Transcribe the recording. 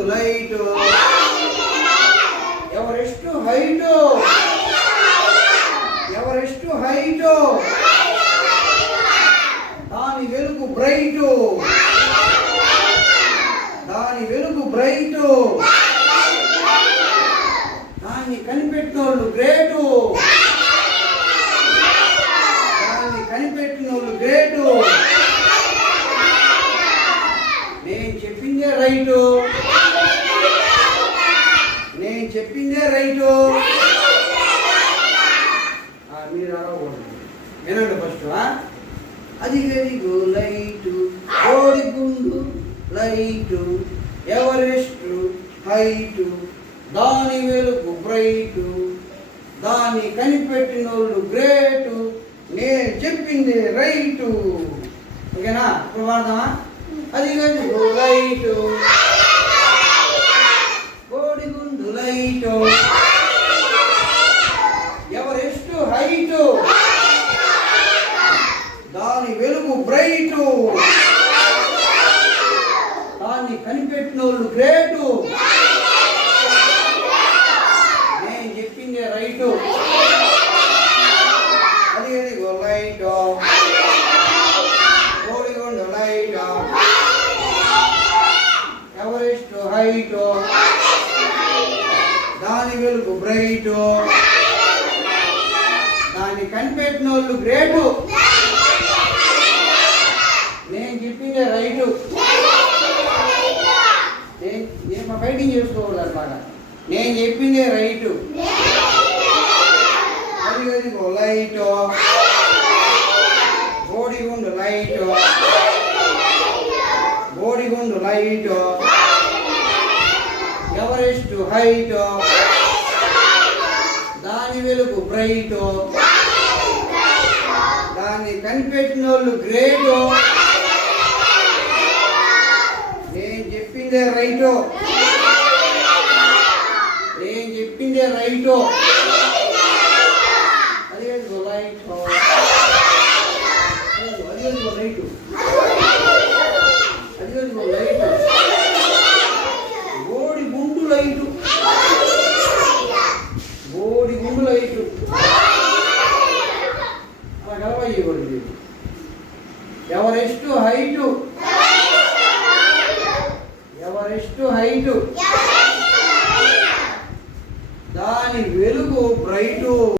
గుండు light Everest height Everest height దాని వెలుగు బ్రైటు దాని వెలుగు బ్రైటు దాన్ని కనిపెట్టినోళ్ళు గ్రేటు దాన్ని కనిపెట్టినోళ్ళు గ్రేటు నేను చెప్పిందే రైటు నేను చెప్పిందే రైటు మీరు అడగకూడదు వినండి ఫస్ట్ అది గదిగో లైటు కోడి గుండు లైటు ఎవరెస్ట్ హైటు దాని వెలుగు బ్రైటు దాన్ని కనిపెట్టినోళ్ళు గ్రేటు నేను చెప్పింది రైటు ఓకేనా ఇప్పుడు వాడదామా అది గదిగో లైటు కోడి గుండు లైటు ఎవరెస్ట్ హైటు దాని వెలుగు బ్రైటు దాన్ని కనిపెట్టినోళ్ళు గ్రేటు నేను చెప్పిందే రైటు అది అదిగో లైటు కోడిగుండు లైటు ఎవరెస్ట్ హైటు దాని వెలుగు బ్రైటు దాన్ని కనిపెట్టినోళ్ళు గ్రేటు నేను చెప్పిందే రైటు నేను ఫైటింగ్ చేసుకోకూడదు అనమాట నేను చెప్పిందే రైటు అది అదిగో లైటు బోడిగుండు లైటు బోడిగుండు లైటు ఎవరెస్ట్ హైటు దాని వెలుగు బ్రైటు దాన్ని కనిపెట్టినోళ్ళు గ్రేటు నేను చెప్పిందే రైటు నేను చెప్పిందే రైటు అదే లైటు అదే లైటు అదే లైటు బోడి గుండు లైటు బోడి గుండు లైటు అలా ఎవరెస్ట్ హైటు